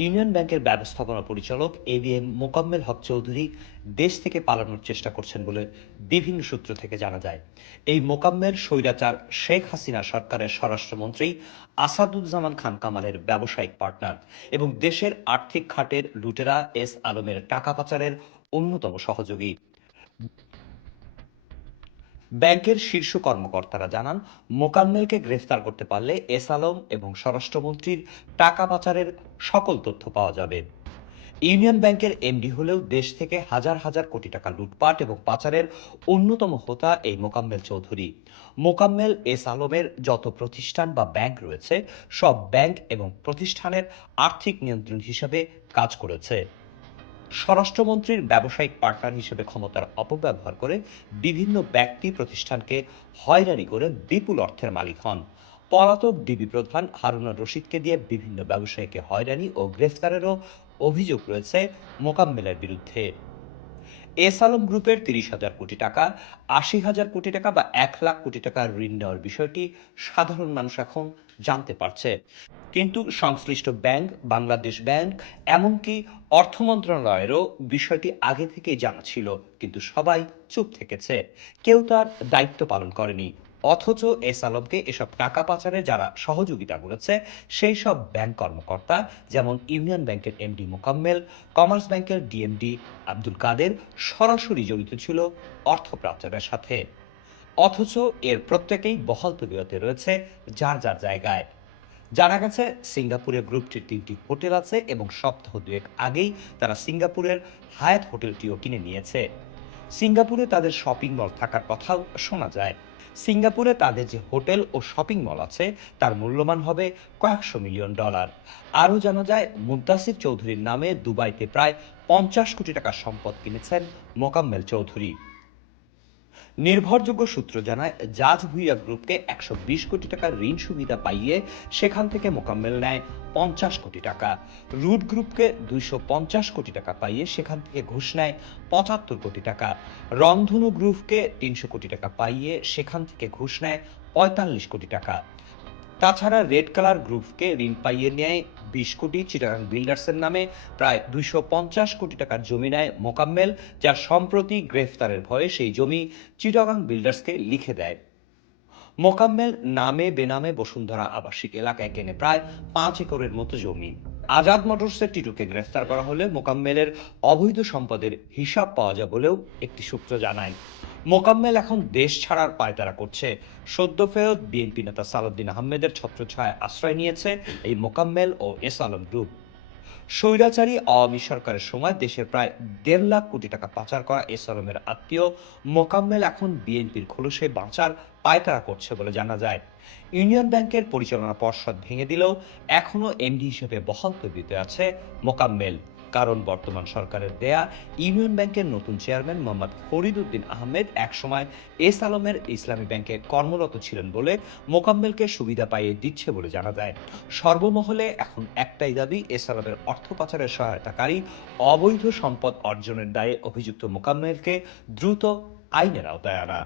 Union ব্যাংকের ব্যবস্থাপনা পরিচালক এবিএম মোকাম্মেল হক চৌধুরী দেশ থেকে পালানোর চেষ্টা করছেন বলে বিভিন্ন সূত্র থেকে জানা যায়। এই মোকাম্মেল স্বৈরাচার শেখ হাসিনা সরকারের স্বরাষ্ট্রমন্ত্রী আসাদুজ্জামান খান কামালের ব্যবসায়িক পার্টনার এবং দেশের আর্থিক খাতের লুটেরা এস আলমের টাকা পাচারের অন্যতম সহযোগী। ব্যাংকের শীর্ষ কর্মকর্তারা জানান, মোকাম্মেলকে গ্রেফতার করতে পারলে এস আলম এবং স্বরাষ্ট্রমন্ত্রীর টাকা পাচারের সকল তথ্য পাওয়া যাবে। ইউনিয়ন ব্যাংকের এমডি হলেও দেশ থেকে হাজার হাজার কোটি টাকা লুটপাট এবং পাচারের অন্যতম হোতা এই মোকাম্মেল চৌধুরী। মোকাম্মেল এস আলমের যত প্রতিষ্ঠান বা ব্যাংক রয়েছে সব ব্যাংক এবং প্রতিষ্ঠানের আর্থিক নিয়ন্ত্রণ হিসাবে কাজ করেছে। স্বরাষ্ট্রমন্ত্রীর ব্যবসায়িক পার্টনার হিসেবে ক্ষমতার অপব্যবহার করে বিভিন্ন ব্যক্তি প্রতিষ্ঠানকে হয়রানি করে বিপুল অর্থের মালিক হন। পলাতক ডিবি প্রধান হারুনুর রশিদকে দিয়ে বিভিন্ন ব্যবসায়ীকে হয়রানি ও গ্রেফতারেরও অভিযোগ রয়েছে মোকাম্মেলের বিরুদ্ধে। এস আলম গ্রুপের ৩০,০০০ কোটি টাকা, ৮০,০০০ কোটি টাকা বা ১,০০,০০০ টাকা ঋণ নেওয়ার বিষয়টি সাধারণ মানুষ এখন জানতে পারছে। কিন্তু সংশ্লিষ্ট ব্যাংক, বাংলাদেশ ব্যাংক, এমনকি অর্থ মন্ত্রণালয়েরও বিষয়টি আগে থেকেই জানা ছিল, কিন্তু সবাই চুপ থেকেছে। কেউ তার দায়িত্ব পালন করেনি। অথচ এস আলমকে এসব টাকা পাচারে যারা সহযোগিতা করেছে সেই সব ব্যাংক কর্মকর্তা, যেমন ইউনিয়ন ব্যাংকের এমডি মোকাম্মেল, কমার্স ব্যাংকের ডিএমডি আব্দুল কাদের সরাসরি জড়িত ছিল অর্থ পাচারের সাথে। অথচ এর প্রত্যেকেই বহাল তবিয়তে রয়েছে যার যার জায়গায়। জানা গেছে সিঙ্গাপুরে গ্রুপটির ৩টি হোটেল আছে এবং সপ্তাহ দুয়েক আগেই তারা সিঙ্গাপুরের হায়াত হোটেলটিও কিনে নিয়েছে। সিঙ্গাপুরে তাদের শপিং মল থাকার কথাও শোনা যায়। সিঙ্গাপুরে তাদের যে হোটেল ও শপিং মল আছে তার মূল্যমান হবে কয়েকশো মিলিয়ন ডলার। আরও জানা যায় মুদ্দাসির চৌধুরীর নামে দুবাইতে প্রায় ৫০ কোটি টাকার সম্পদ কিনেছেন মোকাম্মেল চৌধুরী। নির্ভরযোগ্য সূত্র জানায়, জাজ ভুইয়া গ্রুপকে ১২০ কোটি টাকার ঋণ সুবিধা পাইয়ে সেখান থেকে মোকাম্মেল নেয় ৫০ কোটি টাকা। রুট গ্রুপকে ২৫০ কোটি টাকা পাইয়ে সেখান থেকে ঘুষ নেয় ৭৫ কোটি টাকা। রংধনু গ্রুপকে ৩০০ কোটি টাকা পাইয়ে সেখান থেকে ঘুষ নেয় ৪৫ কোটি টাকা। তাছাড়া রেড কালার গ্রুপকে ঋণ পাইয়ে নেয় ২০ কোটি, চিটাগাং বিল্ডার্সের নামে প্রায় ২৫০ কোটি টাকার জমি নেয় মোকাম্মেল, যার সম্প্রতি গ্রেফতারের ভয়ে সেই জমি চিটাগাং বিল্ডার্সকে লিখে দেয়। মোকাম্মেল নামে বেনামে বসুন্ধরা আবাসিক এলাকায় কেনে প্রায় ৫ একরের মতো জমি। আজাদ মোটরসের টিটুকে গ্রেফতার করা হলে মোকাম্মেলের অবৈধ সম্পদের হিসাব পাওয়া যায় বলেও একটি সূত্র জানায়। মোকাম্মেল এখন দেশ ছাড়ার পায়তারা করছে। সদ্য ফেরত বিএনপি নেতা সালাউদ্দিন আহমেদের ছত্রছায়ায় আশ্রয় নিয়েছে এই মোকাম্মেল ও এস আলম গ্রুপ। স্বৈরাচারী আওয়ামী সরকারের সময় দেশের প্রায় ১.৫ কোটি টাকা পাচার করা এস আলমের আত্মীয় মোকাম্মেল এখন বিএনপির খোলসে বাঁচার পায়তারা করছে বলে জানা যায়। ইউনিয়ন ব্যাংকের পরিচালনা পর্ষদ ভেঙে দিলেও এখনও এমডি হিসেবে বহাল তবিয়তে আছে মোকাম্মেল। কারণ বর্তমান সরকারের দেয়া ইউনিয়ন ব্যাংকের নতুন চেয়ারম্যান মোহাম্মদ ফরিদ উদ্দিন আহমেদ একসময় এস আলমের ইসলামী ব্যাংকে কর্মরত ছিলেন বলে মোকাম্মেলকে সুবিধা পাইয়ে দিচ্ছে বলে জানা যায়। সর্বমহলে এখন একটাই দাবি, এস আলমের অর্থ পাচারের সহায়তাকারী অবৈধ সম্পদ অর্জনের দায়ে অভিযুক্ত মোকাম্মেলকে দ্রুত আইনের আওতায় আনা।